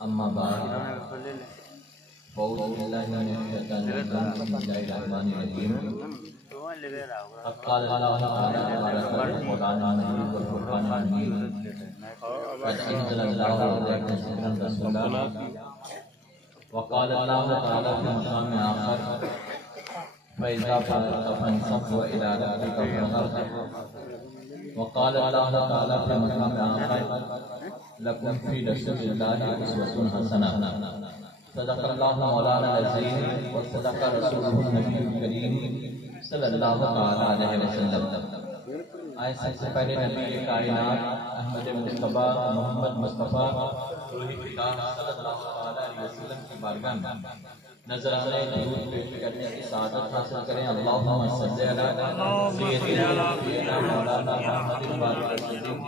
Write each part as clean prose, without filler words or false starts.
اما بعد فاعوذ باللہ من الشیطان الرجیم بسم اللہ الرحمن الرحیم قال اللہ تعالی تبارک مولانا مجید والفرقان المجید قد انزل اللہ علیکم ذکرا رسولا وقال اللہ تعالی فی مقام آخر فإذا فرغت فانصب وإلى ربك فارغب وقال الله تعالى في مقام آخر لكم في رسول الله أسوة حسنة صدق الله مولانا العظيم وصدق رسوله النبي الكريم صلی اللہ تعالی علیہ وسلم۔ آج سب سے پہلے نبی کائنات احمد مصطفیٰ محمد مصطفیٰ روح خدا صلی اللہ تعالی علیہ وسلم کی بارگاہ میں نذرانے درود پیش کرنے کی سعادت حاصل کریں۔ اللہم صلی علی سیدنا مولانا محمد وعلی وسلم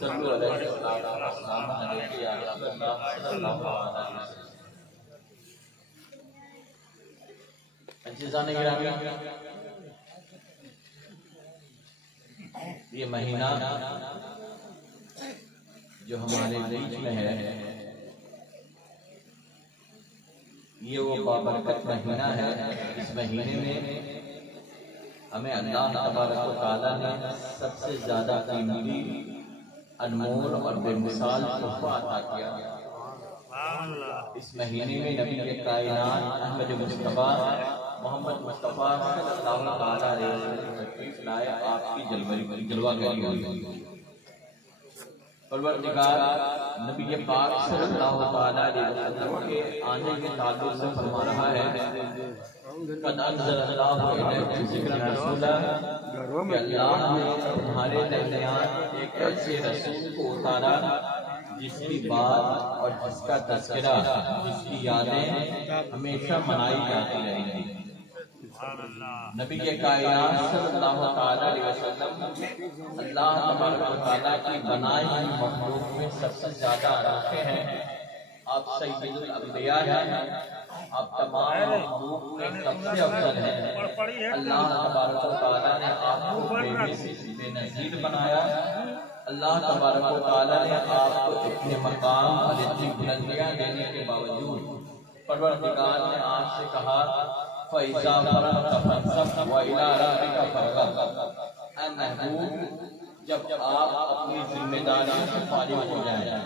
صلو علیہ وسلم علیہ یا رسول اللہ صلی اللہ علیہ وسلم۔ عزیزان گرامی، یہ مہینہ جو ہمارے بیچ میں ہے یہ وہ بابرکت مہینہ ہے۔ اس مہینے میں ہمیں اللہ تبارک و تعالیٰ نے سب سے زیادہ قیمتی انمول اور بے مثال تحفہ عطا کیا۔ اس مہینے میں نبی کائنات احمد مصطفیٰ محمد مصطفیٰ صلی اللہ تعالیٰ علیہ وسلم تشریف لائے، آپ کی جلوہ گری ہوئی۔ پروردگار نبی پاک صلی اللہ تعالیٰ علیہ وسلم کے آنے کے تعلق سے فرما رہا ہے قد انزل اللہ علیکم ذکرا رسولا، کہ اللہ نے تمہارے درمیان ایک ایسے رسول کو اتارا جس کی بات اور جس کا تذکرہ، جس کی یادیں ہمیشہ منائی جاتی رہیں گی۔ نبی کے کائنات صلی اللہ تعالیٰ علیہ وسلم اللہ تبارک و تعالیٰ کی بنائی ہوئی مخلوق میں سب سے زیادہ انوکھے ہیں۔ آپ سید الانبیاء ہیں، آپ تمام مخلوق میں سب سے افضل ہیں۔ اللہ تبارک و تعالیٰ نے آپ کو بے مثل بے نظیر بنایا۔ اللہ تبارک و تعالیٰ نے آپ کو اتنے مقام اور اتنی بلندیاں دینے کے باوجود پروردگار نے آپ سے کہا فَإِذَا فَرَغْتَ فَانصَبْ وَإِلَىٰ رَبِّكَ فَارْغَب۔ اے محبوب، جب آپ اپنی ذمہ داری سے فارغ ہو جائیں،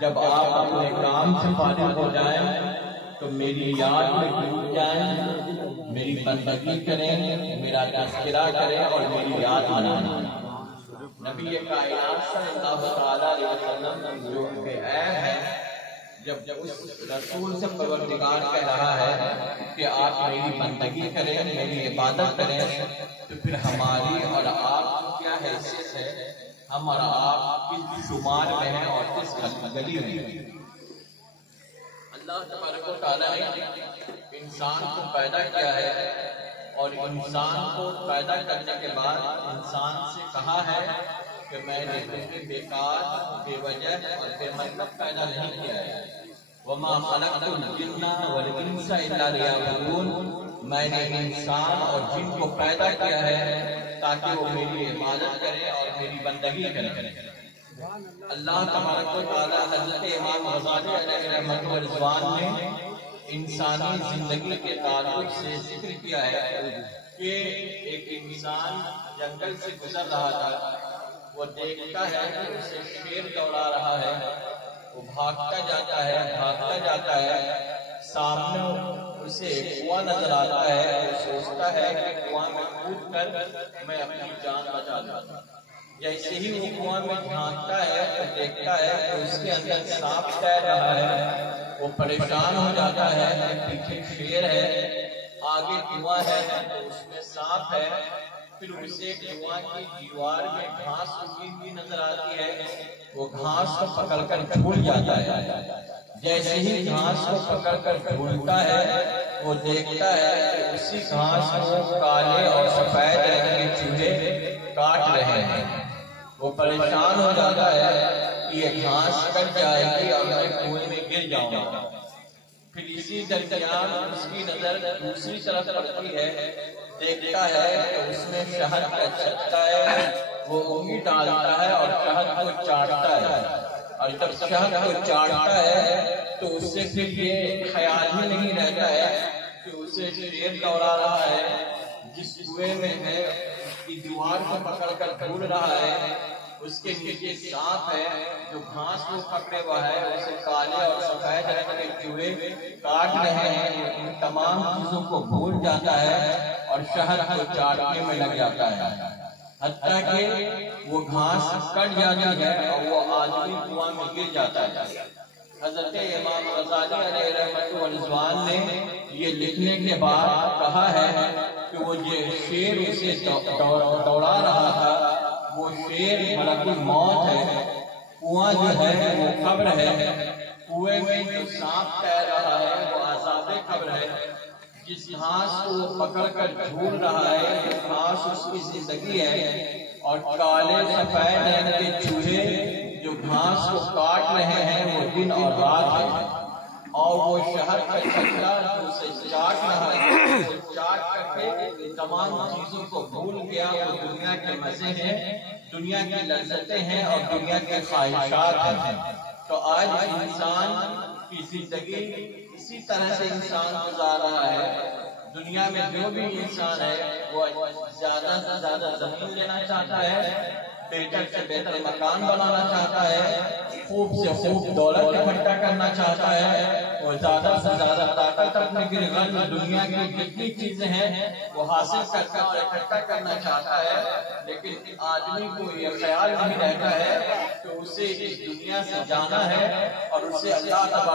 جب آپ اپنے کام سے فارغ ہو جائیں تو میری یاد میں ڈوب جائیں، میری بندگی کریں، میرا تذکرہ کریں اور میری یاد منائیں۔ نبی کائنات صلی اللہ تعالیٰ علیہ وسلم جو کہ اے ہے، جب اس رسول سے پروردگار کہہ رہا ہے کہ آپ میری بندگی کریں، میری عبادت کریں، تو پھر ہماری اور آپ کی کیا حیثیت ہے، ہم اور آپ کس شمار میں ہیں اور کس گلی میں ہیں۔ اللہ تبارک و تعالیٰ نے انسان کو پیدا کیا ہے اور انسان کو پیدا کرنے کے بعد انسان سے کہا ہے کہ میں نے تمہیں بیکار، بے وجہ اور بے مطلب پیدا نہیں کیا ہے۔ وَمَا خَلَقْتُ الْجِنَّ وَالْإِنسَ إِلَّا لِيَعْبُدُونِ، میں نے انسان اور جن کو پیدا کیا ہے تاکہ وہ میری عبادت کریں اور میری بندگی کریں۔ اللہ تبارک و تعالیٰ حضرت امام غزالی علیہ رحمۃ و رضوان نے انسانی زندگی کے تعلق سے ذکر کیا ہے کہ ایک انسان جنگل سے گزر رہا تھا، وہ دیکھتا ہے کہ اسے شیر دوڑا رہا ہے، وہ بھاگتا جاتا ہے، سامنے اسے کنواں نظر آتا ہے، وہ سوچتا ہے کہ کنواں میں کود کر میں اپنی جان بچا لوں۔ جیسے ہی وہ کنواں میں جھانکتا ہے تو دیکھتا ہے کہ اس کے اندر سانپ تیر رہا ہے، وہ پریشان ہو جاتا ہے کہ پیچھے شیر ہے، آگے کنواں ہے تو اس میں سانپ ہے۔ پھر اسے کنواں کی دیوار میں گھاس اگی ہوئی نظر آتی ہے، وہ گھاس کو پکڑ کر جھول جاتا ہے۔ جیسے ہی گھاس کو پکڑ کر جھولتا ہے وہ دیکھتا ہے کہ اسی گھاس کو کالے اور سفید رنگ کے چوہے کاٹ رہے ہیں۔ وہ پریشان ہو جاتا ہے کہ یہ گھاس کٹ جائے گی اور میں کنویں میں گر جاؤں گا۔ پھر اسی درمیان اس کی نظر دوسری طرف پڑتی ہے، دیکھتا ہے کہ اس میں شہد کا چھتا ہے، وہ انگلی ڈالتا ہے اور شہد کو چاٹتا ہے، اور جب شہد کو چاٹتا ہے تو اس سے پھر یہ خیال ہی نہیں رہتا ہے کہ اسے شیر دوڑا رہا ہے، جس کنویں میں ہے کی دیوار کو پکڑ کر ڈھونڈ رہا ہے، اس کے نیچے سانپ ہے جو گھاس کو پکڑے ہوا ہے، اسے کالے اور سفید رنگ کے چوہے کاٹ رہے ہیں، ان تمام چیزوں کو بھول جاتا ہے اور شہد کو چاٹنے میں لگ جاتا ہے، حتیٰ کہ وہ گھاس کٹ جاتی ہے اور وہ آدمی کنواں میں گر جاتا ہے۔ حضرت امام غزالی علیہ رحمۃ اللہ نے یہ لکھنے کے بعد کہا ہے کہ وہ یہ شیر اسے دوڑا رہا تھا، وہ شیر ملک الموت ہے، کنواں جو ہے وہ قبر ہے، کنویں میں جو سانپ تیر رہا ہے وہ عذاب قبر ہے، جس گھاس کو وہ پکڑ کر جھول رہا ہے وہ گھاس اس کی زندگی ہے، اور کالے سفید رنگ کے چوہے جو گھاس کو کاٹ رہے ہیں وہ دن اور رات ہے، اور وہ شہد کا چکلا جو اسے چاٹ رہا ہے وہ چاٹ کر کے تمام چیزوں کو بھول گیا، وہ دنیا کے مزے ہیں، دنیا کی لذتیں ہیں اور دنیا کے خواہشات ہیں۔ تو آج انسان کی زندگی اسی طرح سے انسان گزار رہا ہے، دنیا میں جو بھی انسان ہے وہ زیادہ سے زیادہ زمین لینا چاہتا ہے، بہتر سے بہتر مکان بنانا چاہتا ہے، خوب سے خوب دولت اکٹھا کرنا چاہتا ہے، اور زیادہ سے زیادہ طاقت اپنے گرد دنیا کی جتنی چیزیں ہیں وہ حاصل کرنا اور اکٹھا کرنا چاہتا ہے، لیکن آدمی کو یہ خیال نہیں رہتا ہے کہ اسے اس دنیا سے جانا ہے اور اسے اللہ